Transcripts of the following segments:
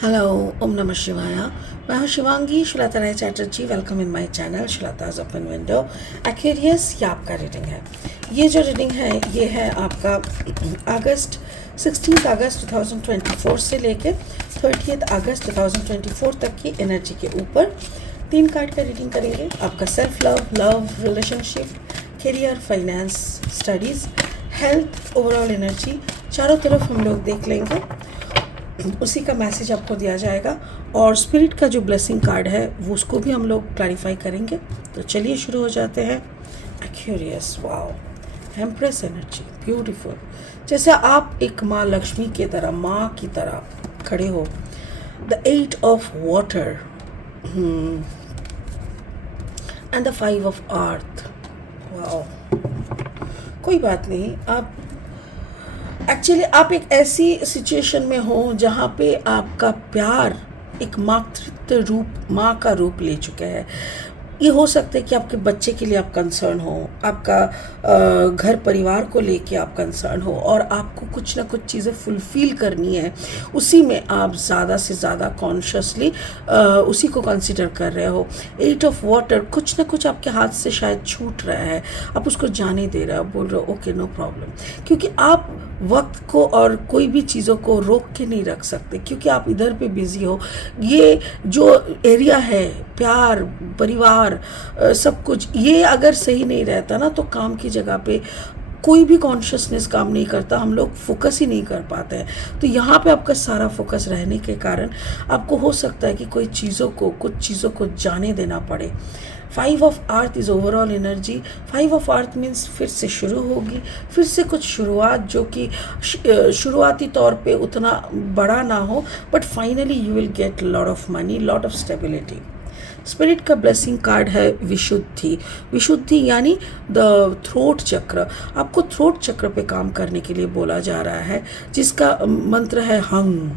Hello, Om Namah Shivaya. मैं हूँ Shivangi Shulta Rai Chatterjee. Welcome in my channel Shulta's open window. Aquarius ये आपका रीडिंग है। ये जो रीडिंग है ये है आपका अगस्त 16 अगस्त 2024 से लेके 30 अगस्त 2024 तक की एनर्जी के ऊपर 3 कार्ड का रीडिंग करेंगे। आपका self love, love, relationship, career, finance, studies, health, overall energy चारों तरफ हम लोग देख लेंगे। उसी का मैसेज आपको दिया जाएगा और स्पिरिट का जो ब्लेसिंग कार्ड है वो उसको भी हम लोग क्लैरिफाई करेंगे। तो चलिए शुरू हो जाते हैं। Aquarius, wow, empress energy, beautiful. जैसे आप एक माँ लक्ष्मी की तरह, माँ की तरह खड़े हो। The 8 of water and the 5 of earth. Wow, कोई बात नहीं, आप एक्चुअली आप एक ऐसी सिचुएशन में हो जहाँ पे आपका प्यार एक मातृत्व रूप, माँ का रूप ले चुका है। ये हो सकता है कि आपके बच्चे के लिए आप कंसर्न हो, आपका घर परिवार को लेके आप कंसर्न हो और आपको कुछ ना कुछ चीज़ें फुलफ़िल करनी है। उसी में आप ज़्यादा से ज़्यादा कॉन्शियसली उसी को कंसिडर कर रहे हो। 8 ऑफ वाटर, कुछ ना कुछ आपके हाथ से शायद छूट रहा है, आप उसको जाने दे रहे हो, बोल रहे हो ओके नो प्रॉब्लम, क्योंकि आप वक्त को और कोई भी चीज़ों को रोक के नहीं रख सकते, क्योंकि आप इधर पे बिज़ी हो। ये जो एरिया है, प्यार, परिवार, सब कुछ, ये अगर सही नहीं रहता ना तो काम की जगह पे कोई भी कॉन्शियसनेस काम नहीं करता, हम लोग फोकस ही नहीं कर पाते हैं। तो यहाँ पे आपका सारा फोकस रहने के कारण आपको हो सकता है कि कुछ चीज़ों को जाने देना पड़े। 5 of earth is overall energy. 5 of earth means फिर से शुरू होगी, फिर से कुछ शुरुआत, जो कि शुरुआती तौर पे उतना बड़ा ना हो, but finally you will get lot of money, lot of stability. Spirit का ब्लेसिंग कार्ड है विशुद्धि। विशुद्धि यानी द थ्रोट चक्र। आपको थ्रोट चक्र पे काम करने के लिए बोला जा रहा है, जिसका मंत्र है हंग।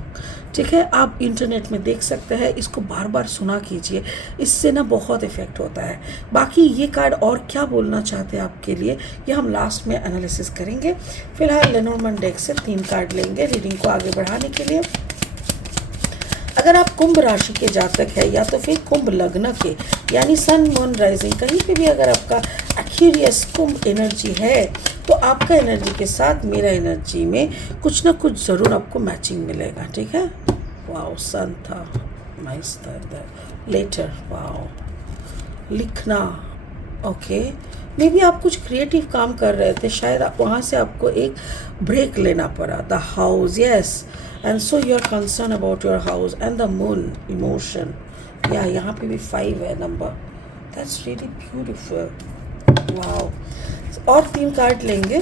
ठीक है, आप इंटरनेट में देख सकते हैं, इसको बार बार सुना कीजिए, इससे ना बहुत इफेक्ट होता है। बाकी ये कार्ड और क्या बोलना चाहते हैं आपके लिए, ये हम लास्ट में एनालिसिस करेंगे। फिलहाल लेनोर्मन डेक से 3 कार्ड लेंगे रीडिंग को आगे बढ़ाने के लिए। अगर आप कुंभ राशि के जातक है या तो फिर कुंभ लग्न के, यानी सन मून राइजिंग, कहीं पे भी अगर आपका एक्वेरियस कुंभ एनर्जी है तो आपका एनर्जी के साथ मेरा एनर्जी में कुछ ना कुछ ज़रूर आपको मैचिंग मिलेगा। ठीक है, वाओ, सन था, नाइस था, लेटर, वाओ, लिखना, ओके। मे बी आप कुछ क्रिएटिव काम कर रहे थे, शायद आप वहाँ से आपको एक ब्रेक लेना पड़ा। The house, yes, and so you are concern about your house and the moon, emotion, या यहाँ पे भी 5 है नंबर, दैट्स रियली ब्यूटीफुल, वाओ। और 3 कार्ड लेंगे।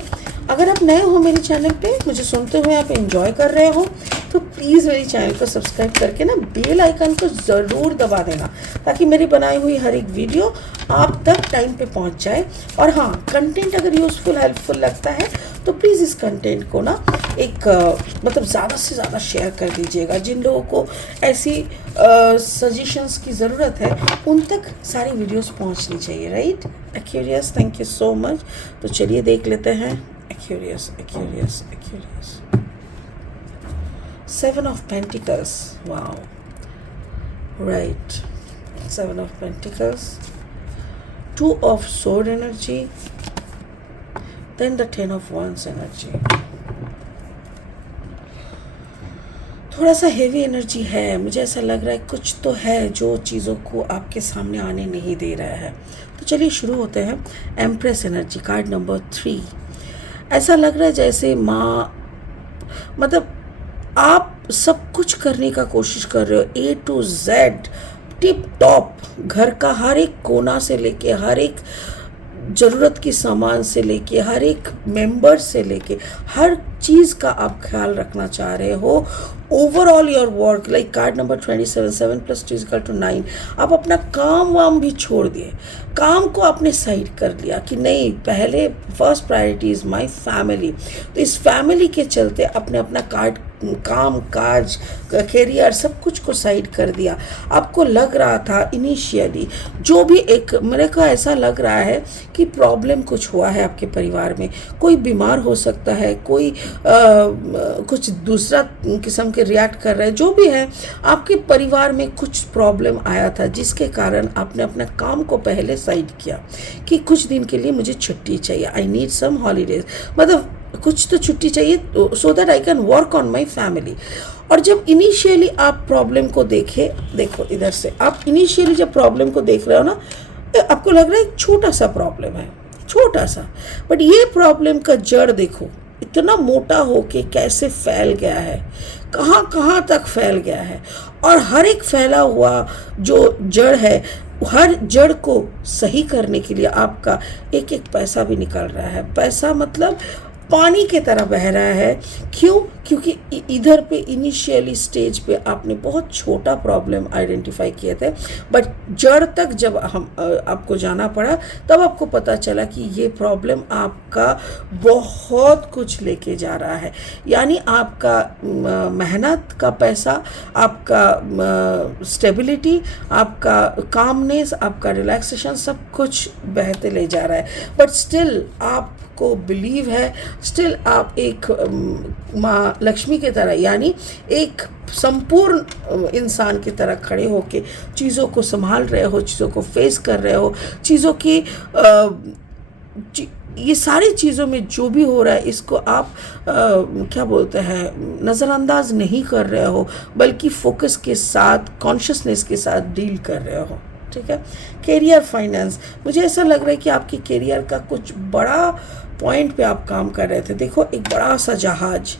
अगर आप नए हो मेरे चैनल पे, मुझे सुनते हुए आप एंजॉय कर रहे हो, तो प्लीज़ मेरे चैनल को सब्सक्राइब करके ना बेल आइकन को ज़रूर दबा देना, ताकि मेरी बनाई हुई हर एक वीडियो आप तक टाइम पे पहुंच जाए। और हाँ, कंटेंट अगर यूज़फुल, हेल्पफुल लगता है तो प्लीज़ इस कंटेंट को ना एक मतलब ज़्यादा से ज़्यादा शेयर कर दीजिएगा। जिन लोगों को ऐसी सजेशंस की ज़रूरत है उन तक सारी वीडियोस पहुंचनी चाहिए, right. Aquarius, thank you so much. तो चलिए देख लेते हैं। Aquarius, Aquarius, Aquarius, 7 of pentacles, wow, right, 7 of pentacles, 2 of sword energy, then the 10 of wands energy. थोड़ा सा हेवी एनर्जी है, मुझे ऐसा लग रहा है कुछ तो है जो चीज़ों को आपके सामने आने नहीं दे रहा है। तो चलिए शुरू होते हैं। Empress energy, card number 3। ऐसा लग रहा है जैसे माँ, मतलब आप सब कुछ करने का कोशिश कर रहे हो, A to Z, tip top, घर का हर एक कोना से लेके हर एक ज़रूरत की सामान से लेके हर एक मेंबर से लेके हर चीज़ का आप ख्याल रखना चाह रहे हो। Overall your work, like card number 27, 7 + 2 = 9। आप अपना काम वाम भी छोड़ दिए, काम को आपने साइड कर लिया कि नहीं, पहले first priority is my family. तो इस फैमिली के चलते आपने अपना कार्ड काम काज, कैरियर, सब कुछ को साइड कर दिया। आपको लग रहा था इनिशियली जो भी एक, मेरे को ऐसा लग रहा है कि प्रॉब्लम कुछ हुआ है आपके परिवार में, कोई बीमार हो सकता है, कोई कुछ दूसरा किस्म के रिएक्ट कर रहे हैं, जो भी है आपके परिवार में कुछ प्रॉब्लम आया था जिसके कारण आपने अपना काम को पहले साइड किया कि कुछ दिन के लिए मुझे छुट्टी चाहिए, आई नीड सम हॉलीडेज, मतलब कुछ तो छुट्टी चाहिए so that I can work on my family. और जब इनिशियली आप प्रॉब्लम को देखो इधर से, आप इनिशियली जब प्रॉब्लम को देख रहे हो ना, आपको लग रहा है एक छोटा सा प्रॉब्लम है, छोटा सा, बट ये प्रॉब्लम का जड़ देखो इतना मोटा हो के कैसे फैल गया है, कहाँ कहाँ तक फैल गया है। और हर एक फैला हुआ जो जड़ है, हर जड़ को सही करने के लिए आपका एक एक पैसा भी निकल रहा है। पैसा मतलब पानी की तरह बह रहा है। क्यों? क्योंकि इधर पे इनिशियली स्टेज पे आपने बहुत छोटा प्रॉब्लम आइडेंटिफाई किए थे, बट जड़ तक जब आपको जाना पड़ा तब आपको पता चला कि ये प्रॉब्लम आपका बहुत कुछ लेके जा रहा है। यानी आपका मेहनत का पैसा, आपका स्टेबिलिटी, आपका कामनेस, आपका रिलैक्सेशन, सब कुछ बहते ले जा रहा है। बट स्टिल आपको बिलीव है, स्टिल आप एक माँ लक्ष्मी की तरह, यानी एक संपूर्ण इंसान की तरह खड़े होके चीज़ों को संभाल रहे हो, चीज़ों को फेस कर रहे हो, चीज़ों की ये सारी चीज़ों में जो भी हो रहा है इसको आप क्या बोलते हैं, नज़रअंदाज नहीं कर रहे हो, बल्कि फोकस के साथ, कॉन्शियसनेस के साथ डील कर रहे हो। ठीक है। कैरियर, फाइनेंस, मुझे ऐसा लग रहा है कि आपकी कैरियर का कुछ बड़ा पॉइंट पे आप काम कर रहे थे। देखो, एक बड़ा सा जहाज,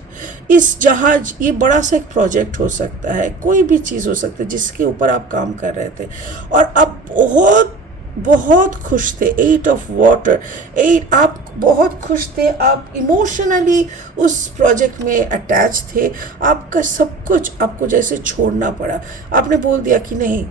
इस जहाज, ये बड़ा सा एक प्रोजेक्ट हो सकता है, कोई भी चीज़ हो सकती है जिसके ऊपर आप काम कर रहे थे और आप बहुत बहुत खुश थे। 8 ऑफ वाटर, 8, आप बहुत खुश थे, आप इमोशनली उस प्रोजेक्ट में अटैच थे। आपका सब कुछ आपको जैसे छोड़ना पड़ा, आपने बोल दिया कि नहीं,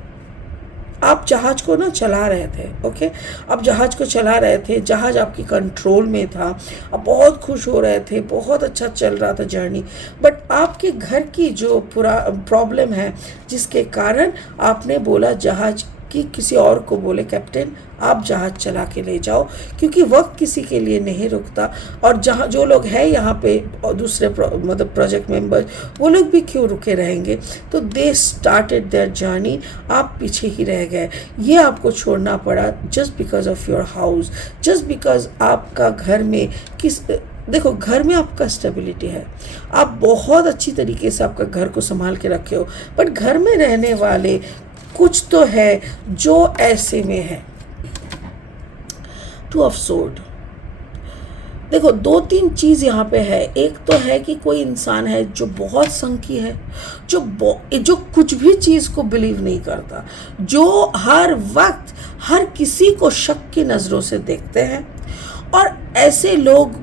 आप जहाज को ना चला रहे थे। ओके, आप जहाज को चला रहे थे, जहाज आपकी कंट्रोल में था, आप बहुत खुश हो रहे थे, बहुत अच्छा चल रहा था जर्नी। बट आपके घर की जो पूरा प्रॉब्लम है जिसके कारण आपने बोला जहाज कि किसी और को बोले, कैप्टन आप जहाज चला के ले जाओ, क्योंकि वक्त किसी के लिए नहीं रुकता। और जहाँ जो लोग हैं यहाँ पे दूसरे मतलब प्रोजेक्ट मेंबर, वो लोग भी क्यों रुके रहेंगे। तो दे स्टार्टेड देयर जर्नी, आप पीछे ही रह गए। ये आपको छोड़ना पड़ा just because of your house, just because आपका घर में देखो, घर में आपका स्टेबिलिटी है, आप बहुत अच्छी तरीके से आपका घर को संभाल के रखे हो, बट घर में रहने वाले कुछ तो है जो ऐसे में है। 2 ऑफ स्वॉर्ड, देखो 2-3 चीज़ यहाँ पे है। एक तो है कि कोई इंसान है जो बहुत संकी है, जो कुछ भी चीज़ को बिलीव नहीं करता, जो हर वक्त हर किसी को शक की नज़रों से देखते हैं। और ऐसे लोग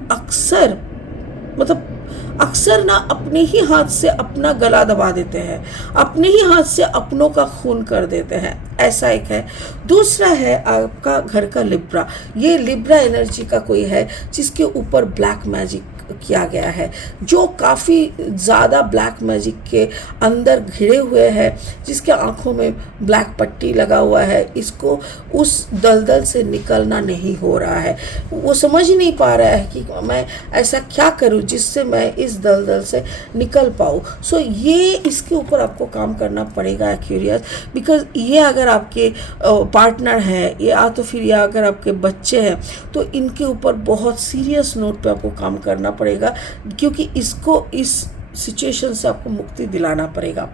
अक्सर ना अपने ही हाथ से अपना गला दबा देते हैं, अपने ही हाथ से अपनों का खून कर देते हैं। ऐसा एक है। दूसरा है आपका घर का लिब्रा, ये लिब्रा एनर्जी का कोई है जिसके ऊपर ब्लैक मैजिक किया गया है, जो काफ़ी ज़्यादा ब्लैक मैजिक के अंदर घिरे हुए है, जिसके आंखों में ब्लैक पट्टी लगा हुआ है। इसको उस दलदल से निकलना नहीं हो रहा है, वो समझ ही नहीं पा रहा है कि मैं ऐसा क्या करूं जिससे मैं इस दलदल से निकल पाऊं। सो ये इसके ऊपर आपको काम करना पड़ेगा क्यूरियस, बिकॉज ये अगर आपके पार्टनर है या तो फिर या अगर आपके बच्चे हैं तो इनके ऊपर बहुत सीरियस नोट पे आपको काम करना पड़ेगा, क्योंकि इसको इस सिचुएशन से आपको मुक्ति दिलाना पड़ेगा।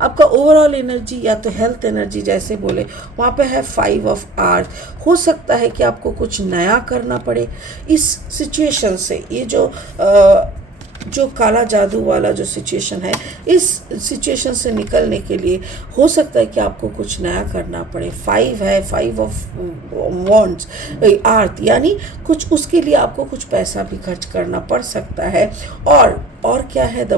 आपका ओवरऑल एनर्जी या तो हेल्थ एनर्जी जैसे बोले वहाँ पे है 5 ऑफ आर्थ। हो सकता है कि आपको कुछ नया करना पड़े इस सिचुएशन से। ये जो काला जादू वाला जो सिचुएशन है, इस सिचुएशन से निकलने के लिए हो सकता है कि आपको कुछ नया करना पड़े। 5 है, 5 ऑफ वॉन्ड्स, अर्थ, यानी कुछ उसके लिए आपको कुछ पैसा भी खर्च करना पड़ सकता है। और और क्या है, द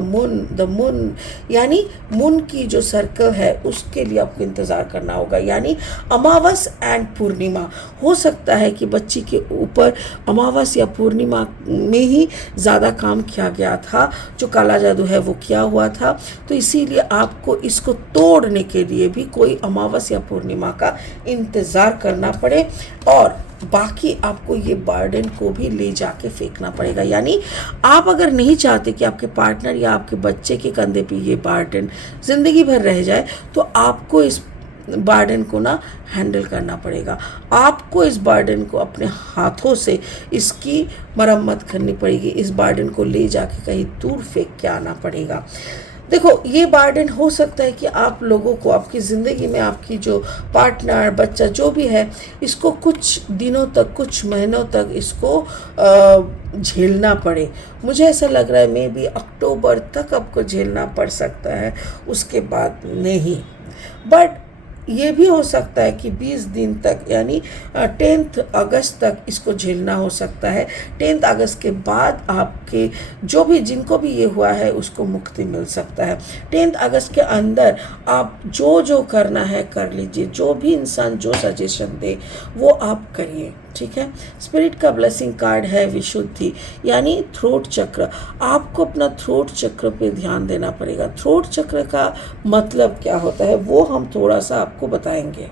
मून यानी मून की जो सर्कल है उसके लिए आपको इंतज़ार करना होगा, यानी अमावस एंड पूर्णिमा। हो सकता है कि बच्ची के ऊपर अमावस या पूर्णिमा में ही ज़्यादा काम किया गया था, जो काला जादू है वो किया हुआ था, तो इसीलिए आपको इसको तोड़ने के लिए भी कोई अमावस या पूर्णिमा का इंतज़ार करना पड़े, और बाकी आपको ये बर्डन को भी ले जाके फेंकना पड़ेगा। यानी आप अगर नहीं चाहते कि आपके पार्टनर या आपके बच्चे के कंधे पे ये बर्डन ज़िंदगी भर रह जाए, तो आपको इस बर्डन को ना हैंडल करना पड़ेगा। आपको इस बर्डन को अपने हाथों से इसकी मरम्मत करनी पड़ेगी, इस बर्डन को ले जाके कहीं दूर फेंक के आना पड़ेगा। देखो, ये बर्डन हो सकता है कि आप लोगों को आपकी ज़िंदगी में आपकी जो पार्टनर, बच्चा जो भी है, इसको कुछ दिनों तक, कुछ महीनों तक इसको झेलना पड़े। मुझे ऐसा लग रहा है मे बी अक्टूबर तक आपको झेलना पड़ सकता है, उसके बाद नहीं। बट ये भी हो सकता है कि 20 दिन तक यानी 10 अगस्त तक इसको झेलना हो सकता है। 10 अगस्त के बाद आपके जो भी, जिनको भी ये हुआ है, उसको मुक्ति मिल सकता है। 10 अगस्त के अंदर आप जो जो करना है कर लीजिए, जो भी इंसान जो सजेशन दे वो आप करिए, ठीक है। स्पिरिट का ब्लेसिंग कार्ड है विशुद्धि, यानी थ्रोट चक्र। आपको अपना थ्रोट चक्र पे ध्यान देना पड़ेगा। थ्रोट चक्र का मतलब क्या होता है वो हम थोड़ा सा आपको बताएंगे।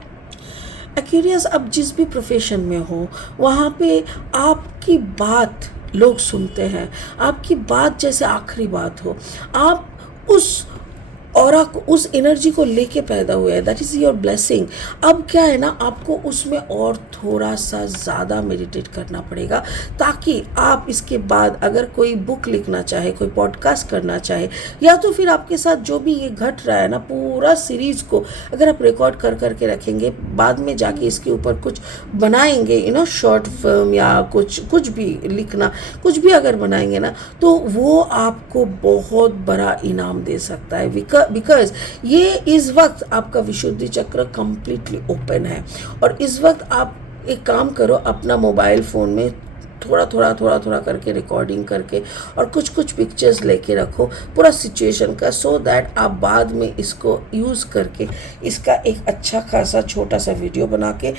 एक्यूरियस, अब जिस भी प्रोफेशन में हो वहाँ पे आपकी बात लोग सुनते हैं, आपकी बात जैसे आखिरी बात हो। आप उस ऑरा को, उस एनर्जी को लेके पैदा हुए हैं, दैट इज़ योर ब्लेसिंग। अब क्या है ना, आपको उसमें और थोड़ा सा ज़्यादा मेडिटेट करना पड़ेगा, ताकि आप इसके बाद अगर कोई बुक लिखना चाहे, कोई पॉडकास्ट करना चाहे, या तो फिर आपके साथ जो भी ये घट रहा है ना, पूरा सीरीज़ को अगर आप रिकॉर्ड कर करके रखेंगे, बाद में जाके इसके ऊपर कुछ बनाएंगे, शॉर्ट फिल्म या कुछ भी लिखना, कुछ भी अगर बनाएंगे ना, तो वो आपको बहुत बड़ा इनाम दे सकता है। बिकॉज ये इस वक्त आपका विशुद्धि चक्र कंप्लीटली ओपन है, और इस वक्त आप एक काम करो, अपना मोबाइल फ़ोन में थोड़ा थोड़ा करके रिकॉर्डिंग करके और कुछ पिक्चर्स लेके रखो पूरा सिचुएशन का, सो दैट आप बाद में इसको यूज़ करके इसका एक अच्छा खासा छोटा सा वीडियो बना के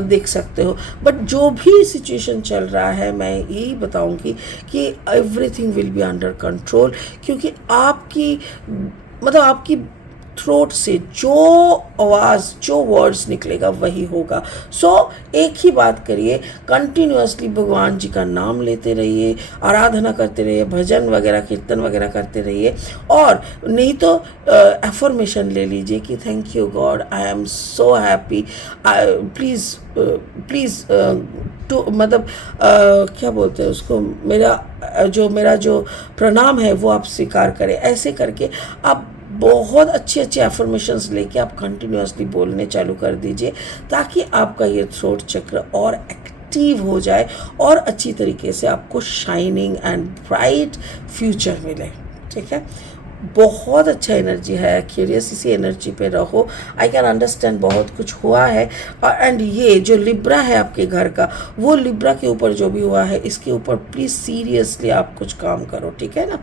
देख सकते हो। बट जो भी सिचुएशन चल रहा है, मैं यही बताऊंगी कि everything will be under control, क्योंकि आपकी थ्रोट से जो आवाज़, जो वर्ड्स निकलेगा वही होगा। सो एक ही बात करिए, कंटिन्यूअसली भगवान जी का नाम लेते रहिए, आराधना करते रहिए, भजन वगैरह, कीर्तन वगैरह करते रहिए, और नहीं तो एफर्मेशन ले लीजिए कि thank you God, I am so happy, please to, मतलब क्या बोलते हैं उसको, मेरा जो प्रणाम है वो आप स्वीकार करें। ऐसे करके आप बहुत अच्छे एफर्मेशंस लेके आप कंटिन्यूअसली बोलने चालू कर दीजिए, ताकि आपका ये थ्रोट चक्र और एक्टिव हो जाए और अच्छी तरीके से आपको शाइनिंग एंड ब्राइट फ्यूचर मिले, ठीक है। बहुत अच्छा एनर्जी है क्यूरियस, इसी एनर्जी पे रहो। आई कैन अंडरस्टैंड बहुत कुछ हुआ है, एंड ये जो लिब्रा है आपके घर का, वो लिब्रा के ऊपर जो भी हुआ है, इसके ऊपर प्लीज़ सीरियसली आप कुछ काम करो, ठीक है ना।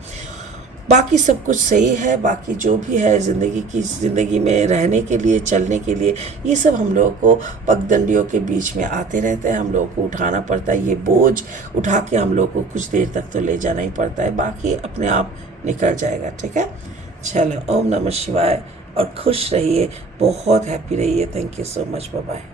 बाकी सब कुछ सही है, बाकी जो भी है ज़िंदगी में रहने के लिए, चलने के लिए, ये सब हम लोगों को पगडंडियों के बीच में आते रहते हैं, हम लोगों को उठाना पड़ता है। ये बोझ उठा के हम लोगों को कुछ देर तक तो ले जाना ही पड़ता है, बाकी अपने आप निकल जाएगा, ठीक है। चलो, ओम नमः शिवाय, और खुश रहिए, बहुत हैप्पी रहिए। Thank you so much, bye bye.